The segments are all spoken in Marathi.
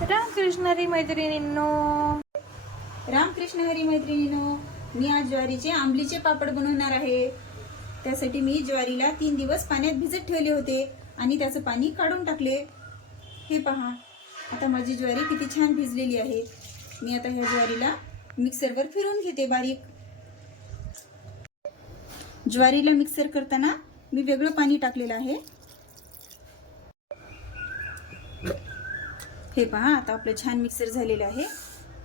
रामकृष्ण हरी मैत्रिणींनो, रामकृष्ण हरी मैत्रिणींनो, मी आज ज्वारीचे आंबलीचे पापड बनवणार आहे। त्यासाठी मी ज्वारीला 3 दिवस पाण्यात भिजत ठेवले होते आणि त्याचं पाणी काढून टाकले। हे पहा, आता माझी ज्वारी किती छान भिजलेली आहे। मी आता ह्या ज्वारीला मिक्सरवर फिरवून घेते बारीक। ज्वारीला मिक्सर करताना मी वेगळं पाणी टाकलेलं आहे। हे पहा, आता आपलं छान मिक्सर झालेलं आहे।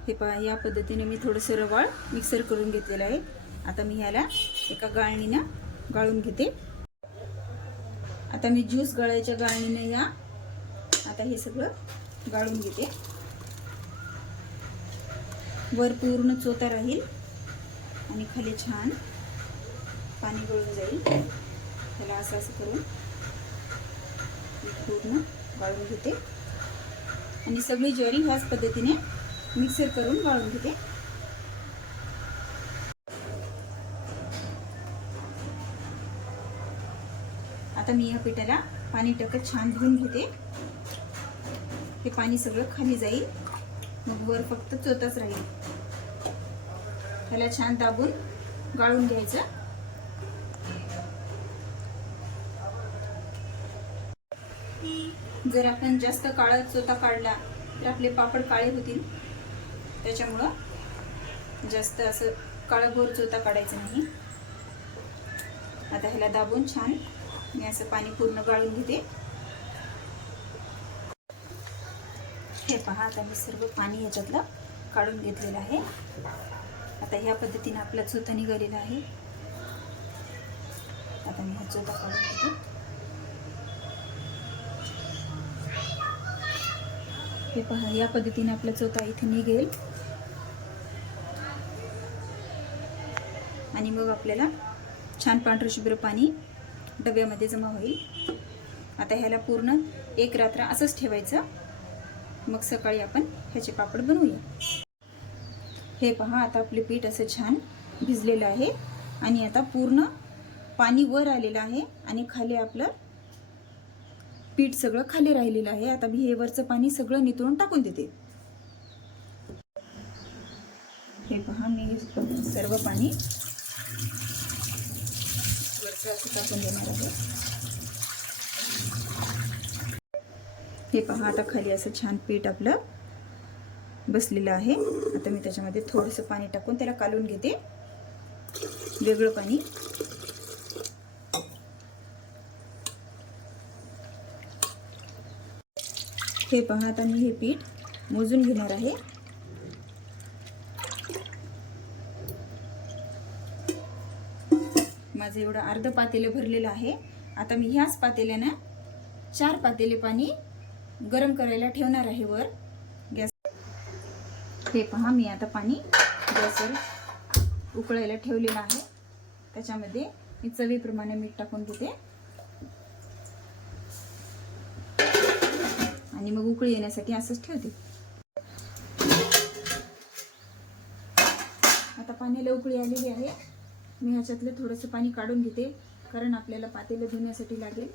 हे पहा, या पद्धतीने मी थोडंसं रवाळ मिक्सर करून घेतलेलं आहे। आता मी ह्याला एका गाळणीने गाळून घेते। आता मी ज्यूस गाळायच्या गाळणीने आता हे सगळं गाळून घेते। वर पूर्ण चोथा राहील आणि खाली छान पाणी गळून जाईल। त्याला असं करून पूर्ण गाळून घेते आणि सगळी ज्वारी ह्याच पद्धतीने मिक्सर करून गाळून घेते। आता मी या पिठाला पाणी टाकत छान धुवून घेते। हे पाणी सगळं खाली जाईल, मग वर फक्त चोथाच राहील। त्याला छान दाबून गाळून घ्यायचं। जर आपण जास्त काळा चोथा काढला तर आपले पापड काळे होतील। त्याच्यामुळं जास्त असं काळाभोर चोथा काढायचं नाही। आता ह्याला दाबून छान मी असं पाणी पूर्ण गाळून घेते। हे पहा, आता मी सर्व पाणी ह्याच्यातलं काढून घेतलेलं आहे। आता ह्या पद्धतीने आपला चोथा निघालेला आहे। आता मी हा चोथा काढून घेते। हे पहा, या पद्धतीने आपला चोथा इथे निघेल आणि मग आपल्याला छान पांढरं शुभ्र पाणी डब्यामध्ये जमा होईल। आता ह्याला पूर्ण एक रात्र असंच ठेवायचं, मग सकाळी आपण ह्याचे पापड बनवूया। हे पहा, आता आपले पीठ असं छान भिजलेलं आहे आणि आता पूर्ण पाणी वर आलेलं आहे आणि खाली आपलं पीठ सगळं खाली राहिलेलं आहे। आता मी हे वरचं पाणी सगळं नितळून टाकून देते। हे पहा, मी सर्व पाणी वरचं असं टाकून देणार आहे। हे पहा, आता खाली असं छान पीठ आपलं बसलेलं आहे। आता मी त्याच्यामध्ये थोडंसं पाणी टाकून त्याला कालून घेते, वेगळं पाणी। हे पहा, आता मी हे पीठ मोजून घेणार आहे। माझं एवढं अर्ध पातेलं भरलेलं आहे। आता मी ह्याच पातेल्याने 4 पातेले पाणी गरम करायला ठेवणार आहे वर गॅस। हे पहा, मी आता पाणी गॅसवर उकळायला ठेवलेलं आहे। त्याच्यामध्ये मी चवीप्रमाणे मीठ टाकून घेते आणि मग उकळी येण्यासाठी असंच ठेवते। आता पाण्याला उकळी आलेली आहे। मी ह्याच्यातलं थोडंसं पाणी काढून घेते, कारण आपल्याला पातेलं धुण्यासाठी लागेल।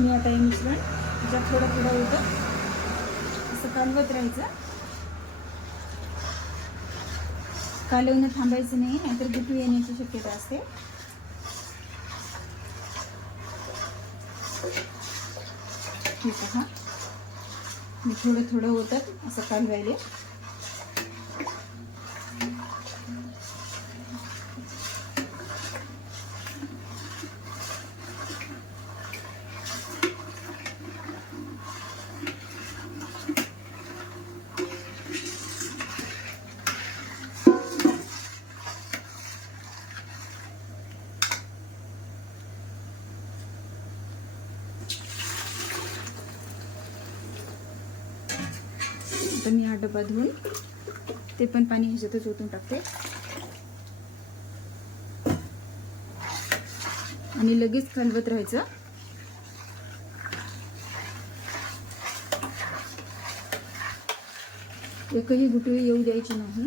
मी आता हे मिश्रण ज्यात थोडं थोडं होतं असं कालवत राहायचं। कालवणं थांबायचं नाही, नाहीतर गुठळी येण्याची शक्यता असते। हे पहा, मी थोडं थोडं होतं असं कालवायले। आता मी हा डबा धुवून ते पण पाणी ह्याच्यातच ओतून टाकते आणि लगेच कालवत राहायचं। एकही गुठळी येऊ द्यायची नाही.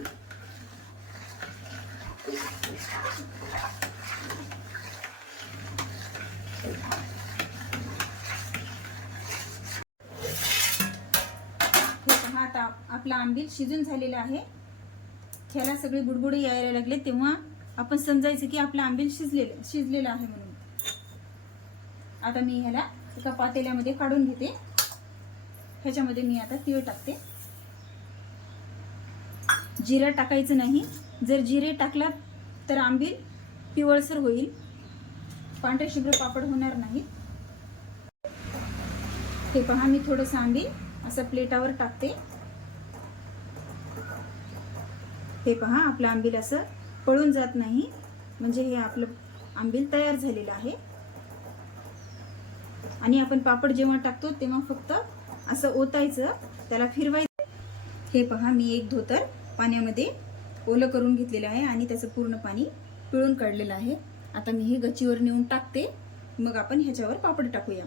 हे पहा, आता आपला आंबील शिजून झालेला आहे. ह्याला सगळे बुडबुडे यायला लागले तेव्हा आपण समजायचं की आपला आंबील शिजलेला आहे म्हणून. आता मी ह्याला एका पातेल्यामध्ये काढून घेते. ह्याच्यामध्ये मी आता तीळ टाकते. जिरा टाकायचं नाही. जर जिरे टाकला तर आंबील पिवळसर होईल, पांढरे शुभ्र पापड होणार नाही. हे पहा, मी थोडंसं आंबील असं प्लेटावर टाकते. हे पहा, आपलं आंबील असं पळून जात नाही, म्हणजे हे आपलं आंबील तयार झालेलं आहे. आणि आपण पापड जेव्हा टाकतो तेव्हा फक्त असं ओतायचं, त्याला फिरवायचं. हे पहा, मी एक धोतर पाण्यामध्ये ओलं करून घेतलेलं आहे आणि त्याचं पूर्ण पाणी पिळून काढलेलं आहे. आता मी हे गच्चीवर नेऊन टाकते, मग आपण ह्याच्यावर पापड टाकूया.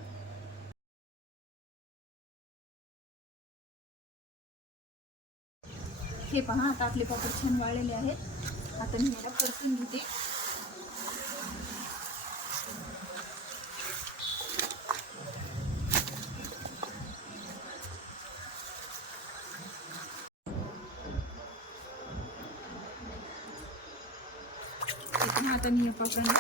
हे पहा, आता आपले पापड छान वाळलेले आहेत. आता मी ह्याला परतून घेते. आता मी या पापडांना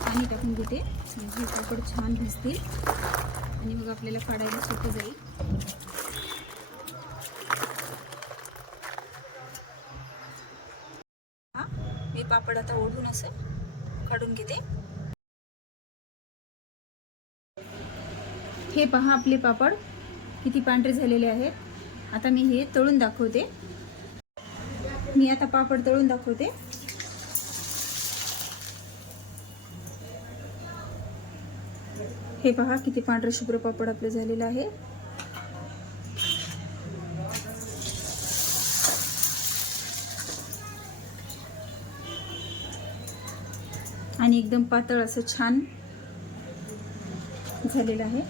पाणी टाकून घेते, म्हणजे हे पापड छान भिजतील आणि मग आपल्याला काढायला सोपं जाईल. मी पापड आता ओढून असं काढून घेते. हे पहा, आपले पापड किती पांढरे झालेले आहेत. आता मी हे तळून दाखवते. मी आता पापड तळून दाखवते. हे पहा, किती पांढरे शुभ्र पापड आपले झालेले आहे. आणि एकदम पातळ असं छान झालेलं आहे.